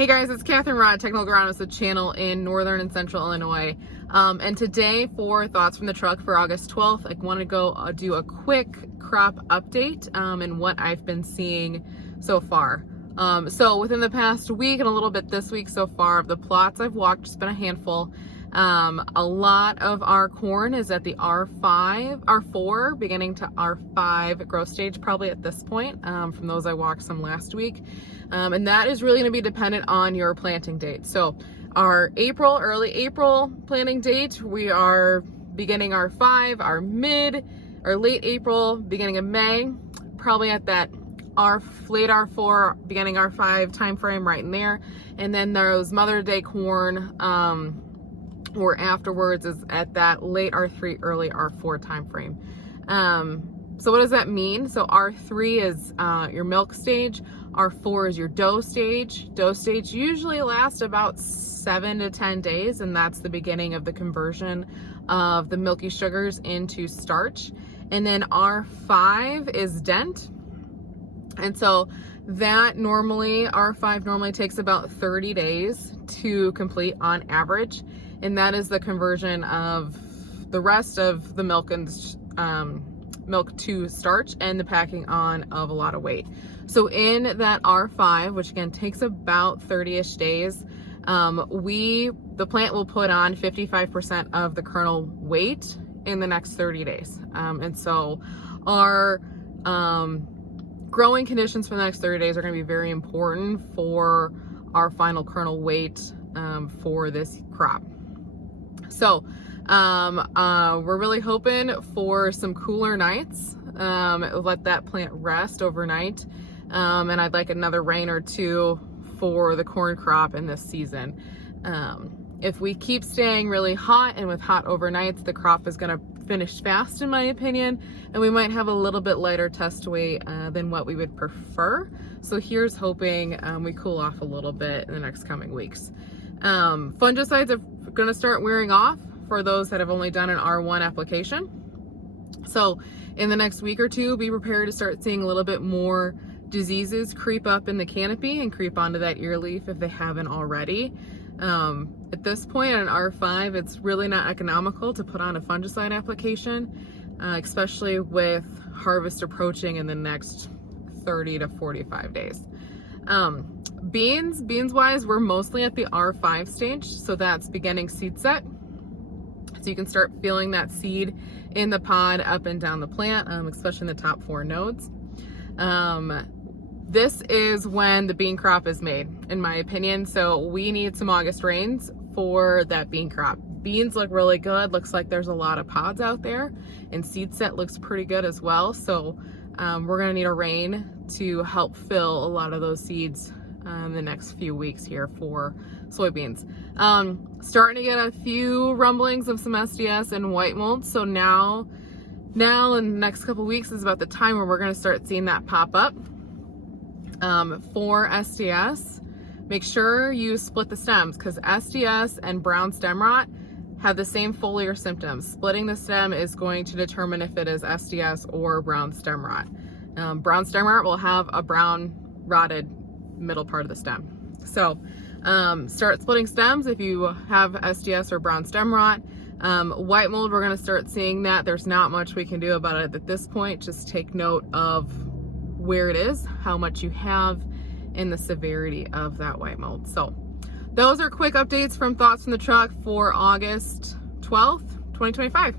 Hey guys, it's Catherine Rod, Technical Agronomist with Channel in Northern and Central Illinois. And today for Thoughts from the Truck for August 12th, I want to go do a quick crop update and what I've been seeing so far. So within the past week and a little bit this week so far, of the plots I've walked, it's been a handful. A lot of our corn is at the R4, beginning to R5 growth stage probably at this point, from those I walked some last week. And that is really going to be dependent on your planting date. So our early April planting date, we are beginning R5, our late April, beginning of May, probably at that late R4, beginning R5 time frame right in there. And then those Mother's Day corn, or afterwards is at that late R3, early R4 time frame. So what does that mean? So R3 is your milk stage. R4 is your dough stage. Dough stage usually lasts about 7 to 10 days, and that's the beginning of the conversion of the milky sugars into starch. And then R5 is dent. And so that R5 normally takes about 30 days to complete on average. And that is the conversion of the rest of the milk and milk to starch and the packing on of a lot of weight. So in that R5, which again takes about 30-ish days, the plant will put on 55% of the kernel weight in the next 30 days. And so our growing conditions for the next 30 days are going to be very important for our final kernel weight for this crop. So we're really hoping for some cooler nights. Let that plant rest overnight. And I'd like another rain or two for the corn crop in this season. If we keep staying really hot and with hot overnights, the crop is going to finish fast in my opinion, and we might have a little bit lighter test weight than what we would prefer. So here's hoping we cool off a little bit in the next coming weeks. Fungicides are going to start wearing off for those that have only done an R1 application. So in the next week or two, be prepared to start seeing a little bit more diseases creep up in the canopy and creep onto that ear leaf if they haven't already. At this point on R5, it's really not economical to put on a fungicide application, especially with harvest approaching in the next 30 to 45 days. Beans wise, we're mostly at the R5 stage, so that's beginning seed set. So you can start feeling that seed in the pod up and down the plant, especially in the top 4 nodes. This is when the bean crop is made, in my opinion. So we need some August rains for that bean crop. Beans look really good. Looks like there's a lot of pods out there, and seed set looks pretty good as well. So we're gonna need a rain to help fill a lot of those seeds in the next few weeks here for soybeans. Starting to get a few rumblings of some SDS and white mold. So now in the next couple weeks is about the time where we're gonna start seeing that pop up. For SDS, make sure you split the stems, because SDS and brown stem rot have the same foliar symptoms. Splitting the stem is going to determine if it is SDS or brown stem rot. Brown stem rot will have a brown rotted middle part of the stem. So start splitting stems if you have SDS or brown stem rot. White mold, we're going to start seeing that. There's not much we can do about it at this point. Just take note of where it is, how much you have, and the severity of that white mold. So those are quick updates from Thoughts from the Truck for August 12th, 2025.